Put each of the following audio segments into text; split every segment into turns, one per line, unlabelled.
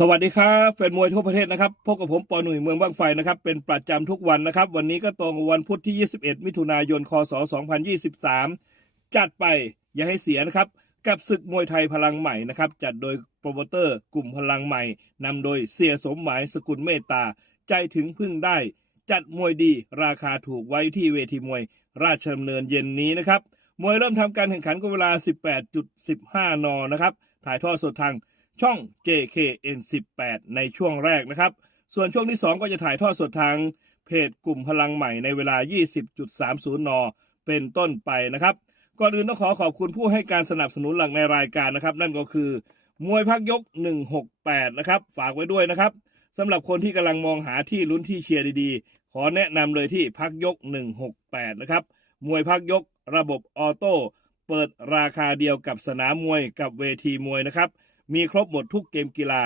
สวัสดีครับแฟนมวยทั่วประเทศนะครับพบกับผมปอหนุ่ยเมืองบ้างไฟนะครับเป็นประจำทุกวันนะครับ วันนี้ก็ตรงวันพุธที่ 21 มิถุนายน คศ 2023 จัดไปอย่าให้เสียนะครับ กับศึกมวยไทยพลังใหม่นะครับ จัดโดยโปรโมเตอร์กลุ่มพลังใหม่นำโดยเสียสมหมายสกุลเมตตา ใจถึงพึ่งได้ จัดมวยดีราคาถูกไว้ที่เวทีมวย ราชดำเนินเย็นนี้นะครับมวยเริ่มทำการแข่งขันก็เวลา 18.15 นนะครับถ่ายทอดสดทาง ช่อง JKN18 ในช่วงแรกนะครับ ส่วนช่วงที่ 2 ก็จะถ่ายทอดสดทางเพจกลุ่มพลังใหม่ในเวลา 20.30 น เป็นต้นไปนะครับ ก่อนอื่นต้องขอขอบคุณผู้ให้การสนับสนุนหลักในรายการนะครับ นั่นก็คือ มวยพักยก 168 นะครับ ฝากไว้ด้วยนะครับสำหรับคนที่กำลังมองหาที่ลุ้นที่เชียร์ดีๆ ขอแนะนำเลยที่พักยก 168 นะครับ มวยพักยกระบบออโต้เปิดราคาเดียวกับสนามมวยกับเวทีมวยนะครับ มีครบหมดทุกเกมกีฬา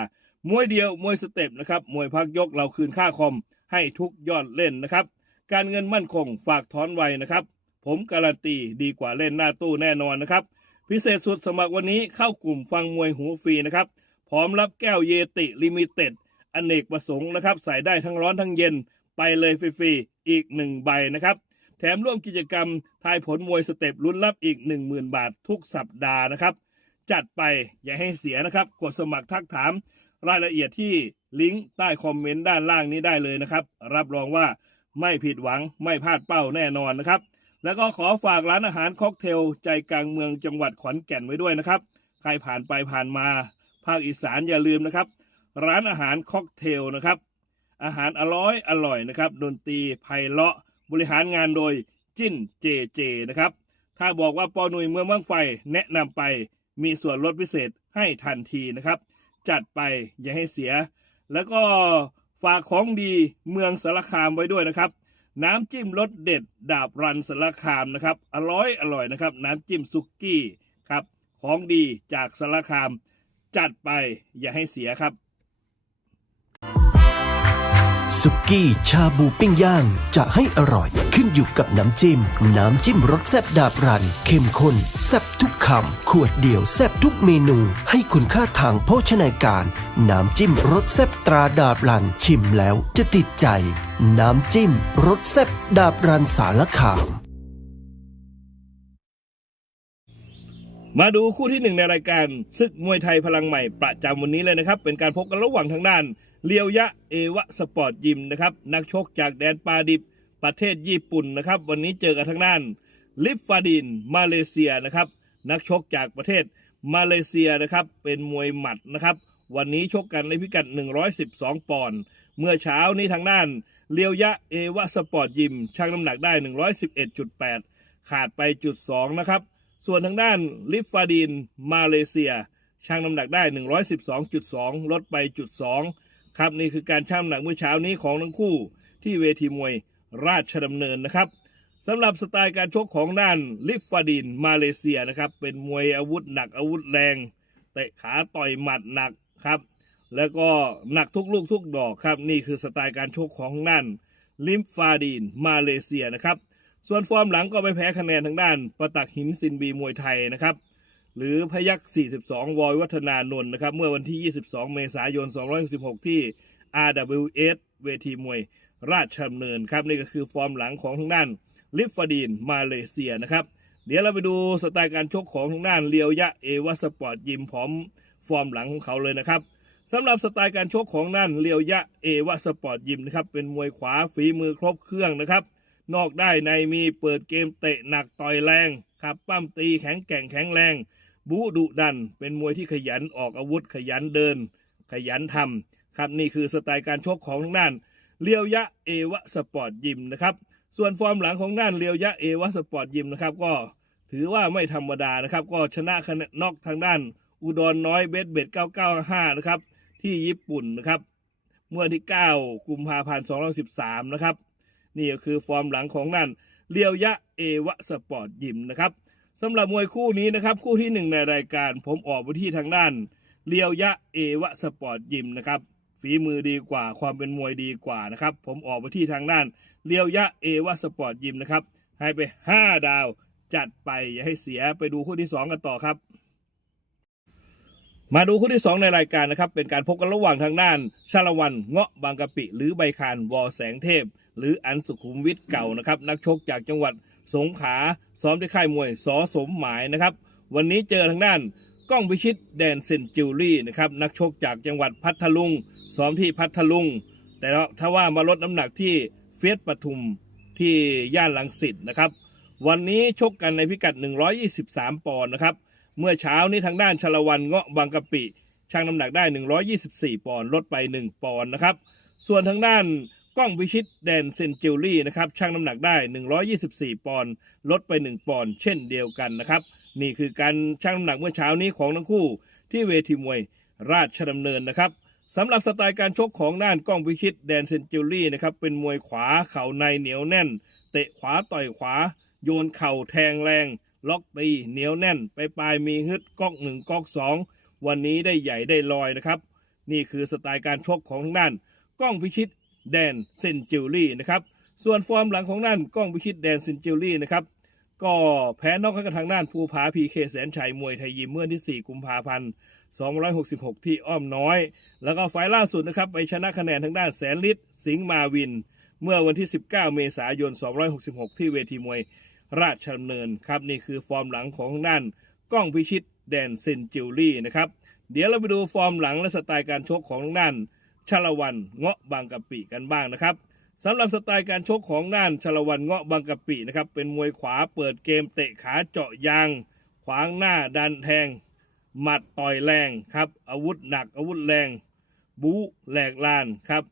มวยเดียวมวยสเต็ปนะครับมวยพักยกเราคืนค่าคอมให้ทุกยอดเล่นนะครับ การเงินมั่นคงฝากถอนไวนะครับ ผมการันตีดีกว่าเล่นหน้าตู้แน่นอนนะครับ พิเศษสุดสมัครวันนี้เข้ากลุ่มฟังมวยหูฟรีนะครับ พร้อมรับแก้วเยติลิมิเต็ดอเนกประสงค์นะครับ ใส่ได้ทั้งร้อนทั้งเย็นไปเลยฟรีๆอีกหนึ่งใบนะครับ แถมร่วมกิจกรรมทายผลมวยสเต็ปลุ้นรับอีก 10,000 บาททุกสัปดาห์นะครับ จัดไปอย่าให้เสียนะครับ กดสมัครทักถาม รายละเอียดที่ลิงก์ใต้คอมเมนต์ด้านล่างนี้ได้เลยนะครับ รับรองว่าไม่ผิดหวังไม่พลาดเป้าแน่นอนนะครับ แล้วก็ขอฝากร้านอาหารค็อกเทล ใจกลางเมืองจังหวัดขอนแก่นไว้ด้วยนะครับ ใครผ่านไปผ่านมา ภาคอีสานอย่าลืมนะครับ ร้านอาหารค็อกเทลนะครับ อาหารอร่อยอร่อยนะครับ ดนตรีไพเราะบริหารงานโดยจิ้นเจเจนะครับ ถ้าบอกว่าปอหนุยเมืองบ้างไฟแนะนำไป มีส่วนลดพิเศษให้ทันทีนะครับ จัดไปอย่าให้เสีย แล้วก็ฝากของดีเมืองสารคามไว้ด้วยนะครับ น้ำจิ้มรสเด็ดดาบรันสารคามนะครับ อร่อยอร่อยนะครับ น้ำจิ้มซุกี้ครับ ของดีจากสารคาม จัดไปอย่าให้เสียครับ
สุกี้ชาบูปิ้งย่าง จะให้อร่อยขึ้นอยู่กับน้ำจิ้ม น้ำจิ้มรสแซ่บดาบรัน เข้มข้นแซ่บทุกคำ ขวดเดียวแซ่บทุกเมนู ให้คุณค่าทางโภชนาการ น้ำจิ้มรสแซ่บตราดาบรัน ชิมแล้วจะติดใจ น้ำจิ้มรสแซ่บดาบรันสารคาม
มาดูคู่ที่หนึ่งในรายการศึกมวยไทยพลังใหม่ประจำวันนี้เลยนะครับ เป็นการพบกันระหว่างทางด้าน เลียวยะเอวะสปอร์ตยิมนะครับนักชกจากแดนปาดิบประเทศญี่ปุ่นนะครับ วันนี้เจอกับทางด้าน ลิฟฟาดิน มาเลเซียนะครับ นักชกจากประเทศมาเลเซียนะครับ เป็นมวยหมัดนะครับ วันนี้ชกกันในพิกัด 112 ปอนด์เมื่อเช้านี้ทางด้านเลียวยะเอวะสปอร์ตยิมชั่งน้ำหนักได้ 111.8 ขาดไปจุด2นะครับ ส่วนทางด้านลิฟฟาดิน มาเลเซียชั่งน้ำหนักได้ 112.2 ลดไปจุด2 ครับนี่คือการช่ำหนักเมื่อเช้านี้ของทั้งคู่ที่เวทีมวยราชดำเนินนะครับสำหรับสไตล์การชกของด้านลิฟฟาดินมาเลเซียนะครับเป็นมวยอาวุธหนักอาวุธแรงเตะขาต่อยหมัดหนักครับ แล้วก็หนักทุกลูกทุกดอกครับ นี่คือสไตล์การชกของด้านลิฟฟาดินมาเลเซียนะครับ ส่วนฟอร์มหลังก็ไปแพ้คะแนนทางด้านประตักหินซินบีมวยไทยนะครับ หรือพยัก42 วอยวัฒนานนท์นะครับ เมื่อวันที่ 22 เมษายน216ที่ RWS เวทีมวย ราชดำเนินครับ นี่ก็คือฟอร์มหลังของทางด้าน ลิฟฟดีน มาเลเซียนะครับ เดี๋ยวเราไปดูสไตล์การชกของทางด้านเลียวยะเอวาสปอร์ตยิมพร้อมฟอร์มหลังของเขาเลยนะครับสำหรับสไตล์การชกของด้านเลียวยะเอวาสปอร์ตยิมนะครับเป็นมวยขวาฝีมือครบเครื่องนะครับ นอกได้ในมีเปิดเกมเตะหนักต่อยแรงครับปั้มตีแข็งแกร่งแข็งแรง บูดุดัน เป็นมวยที่ขยันออกอาวุธขยันเดิน ขยันทำครับนี่คือสไตล์การชกของทางด้านเลียวยะเอวะสปอร์ตยิมนะครับส่วนฟอร์มหลังของด้านเลียวยะเอวะสปอร์ตยิมนะครับก็ถือว่าไม่ธรรมดานะครับ ก็ชนะคะแนนนอกทางด้านอุดรน้อยเบสเบด995 นะครับ ที่ญี่ปุ่นนะครับ เมื่อที่ 9 กุมภาพันธ์ 2013 นะครับ นี่ก็คือฟอร์มหลังของนั่นเลียวยะเอวะสปอร์ตยิมนะครับ สำหรับมวยคู่นี้นะครับ คู่ที่หนึ่งในรายการ ผมออกไปที่ทางด้านเลียวยะเอวะสปอร์ตยิมนะครับฝีมือดีกว่าความเป็นมวยดีกว่านะครับ ผมออกไปที่ทางด้านเลียวยะเอวะสปอร์ตยิมนะครับ ให้ไป 5 ดาวจัดไปอย่าให้เสียไปดูคู่ที่ 2 กันต่อครับ มาดูคู่ที่ 2 ในรายการนะครับ เป็นการพบกันระหว่างทางด้าน ชาละวันเงาะบางกะปิ หรือใบคานวอแสงเทพ หรืออันสุขุมวิทเก่านะครับ นักชกจากจังหวัด สงขาซ้อมที่ค่ายมวยสอสมหมายนะครับ วันนี้เจอทางด้านก้องพิชิตแดนเซนจิวลี่นะครับนักชกจากจังหวัดพัทลุงซ้อมที่พัทลุง แต่ถ้าว่ามาลดน้ำหนักที่เฟียสปทุมที่ย่านลังสิตนะครับ วันนี้ชกกันในพิกัด 123 ปอนด์นะครับ เมื่อเช้านี้ทางด้านชลวันเงาะบางกะปิชั่งน้ำหนักได้ 124 ปอนด์ลดไป 1 ปอนด์นะครับ ส่วนทางด้าน กล้องพิชิตแดนเซนจิวลี่นะครับชั่งน้ำหนักได้ 124 ปอนด์ลดไป 1 ปอนด์เช่นเดียวกันนะครับ นี่คือการชั่งน้ำหนักเมื่อเช้านี้ของทั้งคู่ ที่เวทีมวยราชดำเนินนะครับสำหรับสไตล์การชกของด้านกล้องพิชิตแดนเซนจิวลี่นะครับเป็นมวยขวาเข่าในเหนียวแน่น เตะขวาต่อยขวา โยนเข่าแทงแรง ล็อกตีเหนียวแน่น ไปปลายมีฮึดก๊อกหนึ่งก๊อกสองวันนี้ได้ใหญ่ได้ลอยนะครับ นี่คือสไตล์การชกของทางด้าน กล้องพิชิต แดนเซนจิวลี่นะครับส่วนฟอร์มหลังของด้านกล้องพิชิตแดนเซนจิวลี่นะครับก็แพ้นอกให้กับทางด้านภูผาพีเคแสนชัยมวยไทยยิมเมื่อที่ 4 กุมภาพันธ์266 ที่อ้อมน้อย แล้วก็ไฟล์ล่าสุดนะครับไปชนะคะแนนทางด้านแสนฤทธิ์สิงห์มาวิน เมื่อวันที่ 19 เมษายน 266 ที่เวทีมวยราชดำเนินครับนี่คือฟอร์มหลังของทางด้านกล้องพิชิตแดนเซนจิวลี่นะครับเดี๋ยวเราไปดูฟอร์มหลังและสไตล์การชกของทางด้าน ชาละวันเงาะบางกะปิกันบ้างนะครับสำหรับสไตล์การชกของด้านชาละวันเงาะบางกะปินะครับเป็นมวยขวาเปิดเกมเตะขาเจาะยาง ขวางหน้าดันแทง หมัดต่อยแรงครับ อาวุธหนักอาวุธแรง บู๊แหลกลานครับ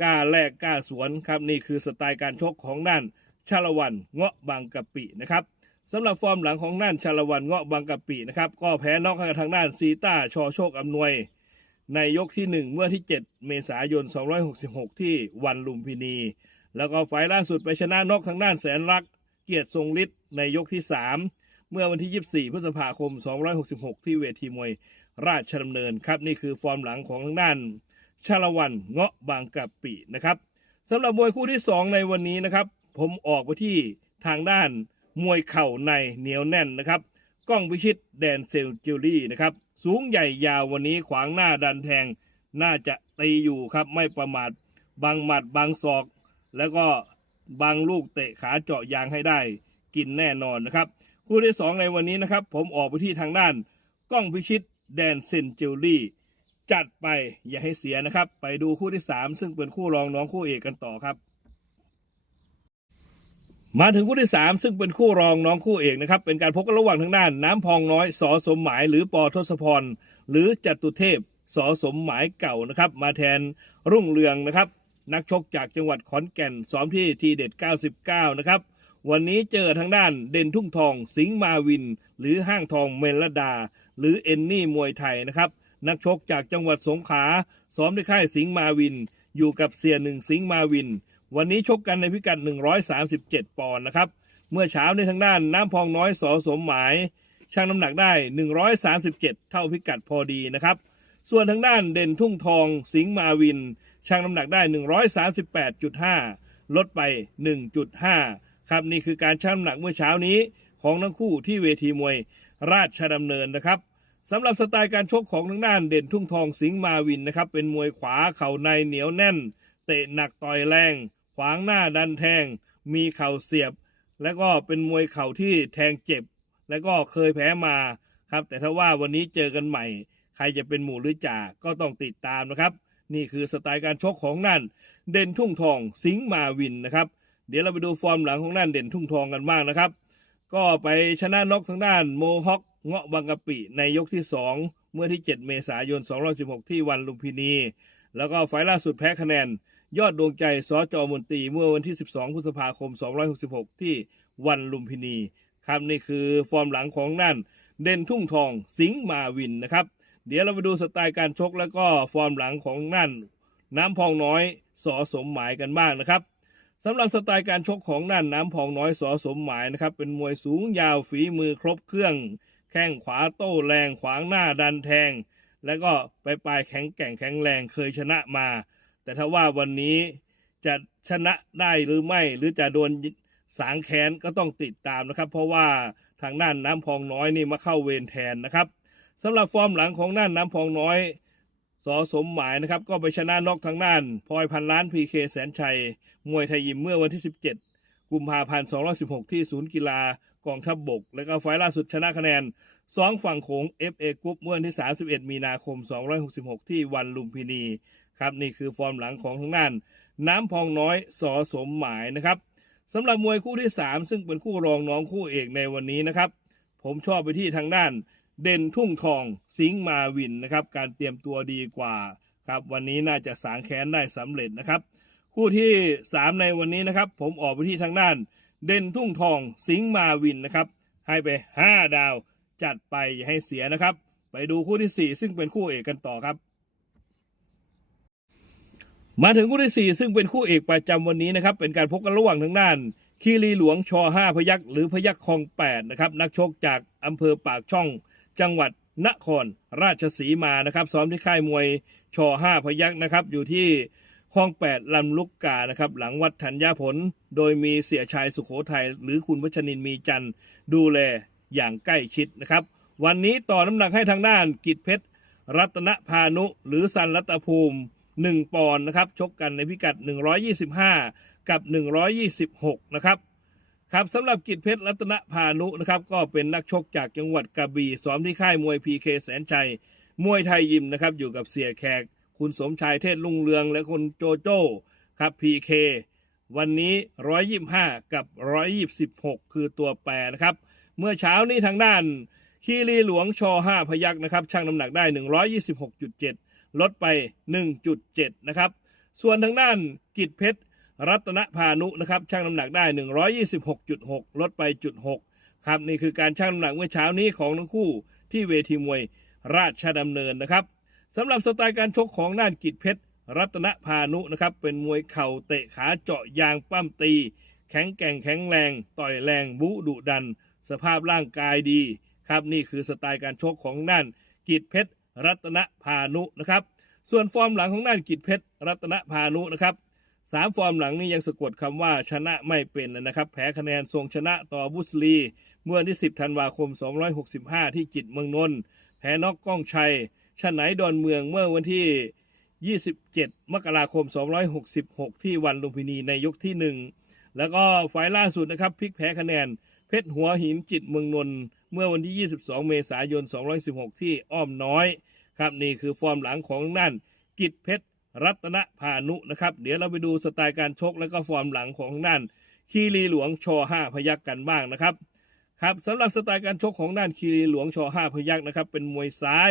กล้าแลกกล้าสวนครับนี่คือสไตล์การชกของด้านชาละวันเงาะบางกะปินะครับสำหรับฟอร์มหลังของด้านชาละวันเงาะบางกะปินะครับก็แพ้นอกให้กับทางด้านซีต้าชอโชคอำนวย ในยกที่ 1 เมื่อที่ 7 เมษายน 266 ที่วันลุมพินี แล้วก็ไฟล์ล่าสุดไปชนะนอกทางด้านแสนรัก เกียรติทรงฤทธิ์ในยกที่ 3 เมื่อวันที่ 24 พฤษภาคม 266 ที่เวทีมวยราชดำเนินครับนี่คือฟอร์มหลังของทางด้านชาละวันเงาะบางกะปินะครับสำหรับมวยคู่ที่ 2 ในวันนี้นะครับ ผมออกไปที่ทางด้านมวยเข่าในเหนียวแน่นนะครับ ก้องพิชิตแดนเซลจิวลี่นะครับ สูงใหญ่ยาววันนี้ขวางหน้าดันแทง น่าจะตีอยู่ครับไม่ประมาทบางหมัดบางศอก แล้วก็บางลูกเตะขาเจาะยางให้ได้ กินแน่นอนนะครับ คู่ที่ 2 ในวันนี้นะครับ ผมออกไปที่ทางด้านกล้องพิชิตแดนเซนจิวลี่ จัดไปอย่าให้เสียนะครับ ไปดูคู่ที่ 3 ซึ่งเป็นคู่รองน้องคู่เอกกันต่อครับ มาถึงคู่ที่ 3 ซึ่งเป็นคู่รองน้องคู่เอกนะครับ เป็นการพบกันระหว่างทางด้าน น้ำพองน้อยสอสมหมาย หรือปอทศพร หรือจตุเทพสอสมหมายเก่านะครับ มาแทนรุ่งเรืองนะครับ นักชกจากจังหวัดขอนแก่นซ้อมที่ทีเด็ด 99 นะครับ วันนี้เจอทางด้านเด่นทุ่งทอง สิงห์มาวิน หรือห้างทองเมลดา หรือเอนนี่มวยไทยนะครับนักชกจากจังหวัดสงขลาซ้อมที่ค่ายสิงห์มาวิน อยู่กับเสียหนึ่งสิงห์มาวิน วันนี้ชกกันในพิกัด 137 ปอนด์นะครับ เมื่อเช้าในทางด้านน้ำพองน้อยสอสมหมายชั่งน้ำหนักได้ 137 เท่าพิกัดพอดีนะครับ ส่วนทางด้านเด่นทุ่งทองสิงห์มาวินชั่งน้ำหนักได้ 138.5 ลดไป 1.5 ครับนี่คือการชั่งน้ำหนักเมื่อเช้านี้ของทั้งคู่ที่เวทีมวยราชดำเนินนะครับสำหรับสไตล์การชกของทางด้านเด่นทุ่งทองสิงห์มาวินนะครับเป็นมวยขวาเข่าในเหนียวแน่น เตะหนักต่อยแรง ขวางหน้าดันแทง มีเข่าเสียบ และก็เป็นมวยเข่าที่แทงเจ็บ และก็เคยแพ้มาครับ แต่ถ้าว่าวันนี้เจอกันใหม่ ใครจะเป็นหมู่หรือจ่าก็ต้องติดตามนะครับ นี่คือสไตล์การชกของนั่น เด่นทุ่งทองสิงห์มาวินนะครับ เดี๋ยวเราไปดูฟอร์มหลังของนั่นเด่นทุ่งทองกันบ้างนะครับ ก็ไปชนะนกทางด้านโมฮอคเงาะบางกะปิในยกที่ 2 เมื่อที่ 7 เมษายน 216 ที่วันลุมพินี แล้วก็ไฟล์ล่าสุดแพ้คะแนน ยอดดวงใจสจอมนตรีเมื่อวันที่ 12 พฤษภาคม 266 ที่วันลุมพินีครับนี่คือฟอร์มหลังของนั่น เด่นทุ่งทองสิงห์มาวินนะครับ เดี๋ยวเราไปดูสไตล์การชกแล้วก็ฟอร์มหลังของนั่น น้ำพองน้อยสอสมหมายกันบ้างนะครับสำหรับสไตล์การชกของนั่นน้ำพองน้อยสอสมหมายนะครับ เป็นมวยสูงยาวฝีมือครบเครื่อง แข้งขวาโต้แรงขวางหน้าดันแทง แล้วก็ไปปลายแข็งแกร่งแข็งแรงเคยชนะมา แต่ถ้าว่าวันนี้จะชนะได้หรือไม่หรือจะโดนสางแค้นก็ต้องติดตามนะครับ เพราะว่าทางด้านน้ำพองน้อยนี่มาเข้าเวรแทนนะครับสำหรับฟอร์มหลังของน่านน้ำพองน้อยสอสมหมายนะครับ ก็ไปชนะนอกทางน่านพลอยพันล้านพีเคแสนชัย มวยไทยยิมเมื่อวันที่ 17 กุมภาพันธ์216 ที่ศูนย์กีฬากองทัพบบก และก็ไฟล่าสุดชนะคะแนนสองฝั่งโขง FA กรุ๊ปเมื่อวันที่ 31 มีนาคม 266 ที่วันลุมพินี ครับนี่คือฟอร์มหลังของทางด้าน น้ำพองน้อยสอสมหมายนะครับสำหรับมวยคู่ที่ 3 ซึ่งเป็นคู่รองน้องคู่เอกในวันนี้นะครับ ผมชอบไปที่ทางด้าน เด่นทุ่งทองสิงมาวินนะครับ การเตรียมตัวดีกว่าครับวันนี้น่าจะสางแค้นได้สำเร็จนะครับ คู่ที่ 3 ในวันนี้นะครับ ผมออกไปที่ทางด้าน เด่นทุ่งทองสิงมาวินนะครับ ให้ไป 5 ดาวจัดไปอย่าให้เสียนะครับ ไปดูคู่ที่ 4 ซึ่งเป็นคู่เอกกันต่อครับ มาถึงคู่ที่ 4 ซึ่งเป็นคู่เอกประจำวันนี้นะครับ เป็นการพบกันระหว่างทางด้าน คีรีหลวงช5พยักหรือพยักคลอง8นะครับนักชกจากอำเภอปากช่อง จังหวัดนครราชสีมานะครับซ้อมที่ค่ายมวยช5พยักนะครับ อยู่ที่คลอง8ลำลูกกานะครับหลังวัดธัญญาผล โดยมีเสียชายสุขโขทัยหรือคุณวัชนินมีจันทร์ดูแลอย่างใกล้ชิดนะครับ วันนี้ต่อน้ำหนักให้ทางด้านกิจเพชร รัตนพานุหรือสันรัตภูมิ 1 ปอนด์นะครับ ชกกันในพิกัด 125 กับ 126 นะครับครับสำหรับกิจเพชรรัตนพานุนะครับก็เป็นนักชกจากจังหวัดกระบี่ซ้อมที่ค่ายมวยพีเคแสนชัย มวยไทยยิมนะครับอยู่กับเสียแขก คุณสมชายเทศลุงเรืองและคุณโจโจ้ครับพีเควันนี้ 125 กับ 126 คือตัวแปรนะครับ เมื่อเช้านี้ทางด้านคีรีหลวงชอ5พยักนะครับชั่งน้ำหนักได้ 126.7 ลดไป 1.7 นะครับ ส่วนทางด้านกิจเพชรรัตนพานุนะครับชั่งน้ำหนักได้ 126.6 ลดไปจุด6ครับนี่คือการชั่งน้ำหนักเมื่อเช้านี้ของทั้งคู่ที่เวทีมวยราชดำเนินนะครับสำหรับสไตล์การชกของด้านกิจเพชรรัตนพานุนะครับเป็นมวยเข่าเตะขาเจาะยางปั้มตี แข็งแกร่งแข็งแรง ต่อยแรงบุดุดัน สภาพร่างกายดี ครับนี่คือสไตล์การชกของด้านกิจเพชร รัตนพานุนะครับ ส่วนฟอร์มหลังของด้านกิจเพชร รัตนพานุนะครับสามฟอร์มหลังนี้ยังสะกดคำว่าชนะไม่เป็นนะครับ แพ้คะแนนทรงชนะต่อบุสลี เมื่อวันที่ 10 ธันวาคม 265 ที่จิตเมืองนนท์แพ้นอกก้องชัยชนะไหนดอนเมืองเมื่อวันที่ 27 มกราคม 266 ที่วันลุมพินีในยกที่ 1 แล้วก็ฝ่ายล่าสุดนะครับพลิกแพ้คะแนน เพชรหัวหินจิตเมืองนนท์เมื่อวันที่ 22 เมษายน 216 ที่อ้อมน้อย ครับนี่คือฟอร์มหลังของนั่นกิจเพชรรัตนพานุนะครับ เดี๋ยวเราไปดูสไตล์การชกและก็ฟอร์มหลังของด้านคีรีหลวงช5พยักกันบ้างนะครับครับสำหรับสไตล์การชกของด้านคีรีหลวงช5พยักนะครับ เป็นมวยซ้าย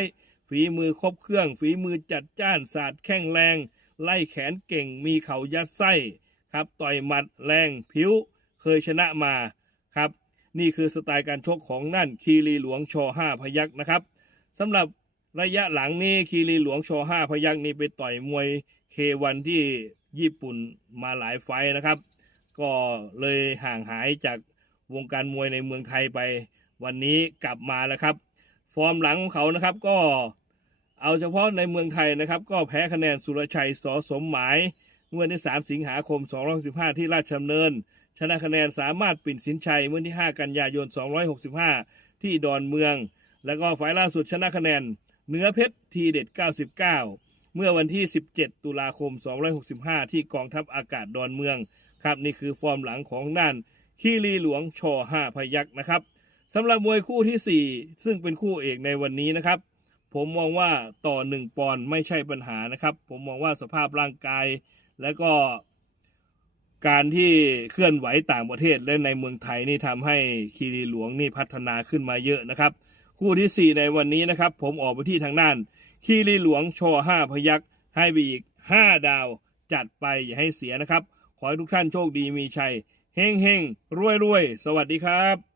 ฝีมือครบเครื่อง ฝีมือจัดจ้านศาสตร์แข้งแรง ไล่แขนเก่งมีเข่ายัดไส้ครับต่อยหมัดแรงผิวเคยชนะมาครับ นี่คือสไตล์การชกของนั่นคีรีหลวงช5พยักนะครับสำหรับ ระยะหลังนี้คีรีหลวงช5พยักนี่ไปต่อยมวยเควันที่ญี่ปุ่นมาหลายไฟนะครับ ก็เลยห่างหายจากวงการมวยในเมืองไทยไป วันนี้กลับมาแล้วครับ ฟอร์มหลังของเขานะครับก็เอาเฉพาะในเมืองไทยนะครับ ก็แพ้คะแนนสุรชัยสอสมหมายเมื่อวันที่ 3 สิงหาคม215ที่ราชดำเนิน ชนะคะแนนสามารถปิ่นสินชัยเมื่อที่ 5 กันยายน 265 ที่ดอนเมือง แล้วก็ฝ่ายล่าสุดชนะคะแนน เหนือเพชรทีเด็ด 99 เมื่อวันที่ 17 ตุลาคม 265 ที่กองทัพอากาศดอนเมือง ครับนี่คือฟอร์มหลังของน่านคีรีหลวงช5พยักนะครับสำหรับมวยคู่ทีสี่ 4 ซึ่งเป็นคู่เอกในวันนี้นะครับ ผมมองว่าต่อ 1 ปอนด์ไม่ใช่ปัญหานะครับ ผมมองว่าสภาพร่างกายและก็การที่เคลื่อนไหวต่างประเทศและในเมืองไทยนี่ทำให้คีรีหลวงนี่พัฒนาขึ้นมาเยอะนะครับ คู่ที่ 4 ในวันนี้นะครับ ผมออกไปที่ทางด้าน คีรีหลวงช5พยักให้ไปอีก 5 ดาว จัดไปอย่าให้เสียนะครับ ขอให้ทุกท่านโชคดีมีชัยเฮงเฮงรวยรวยสวัสดีครับ